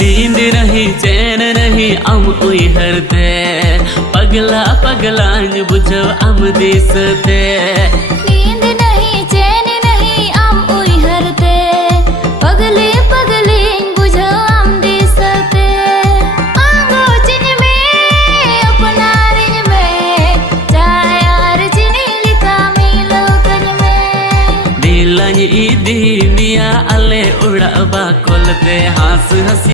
नींद नहीं चैन नहीं आम उयहरते पगला पगला बुझो आम दिसते नींद नहीं चैन नहीं आम उयहरते पगले पगले बुझो आम दिसते आंगो चिन में अपना रिन में चाहे यार चिनी लिखा मिलो कन में दिलानी इदी मिया अले उड़ा बाकोलते हास हसी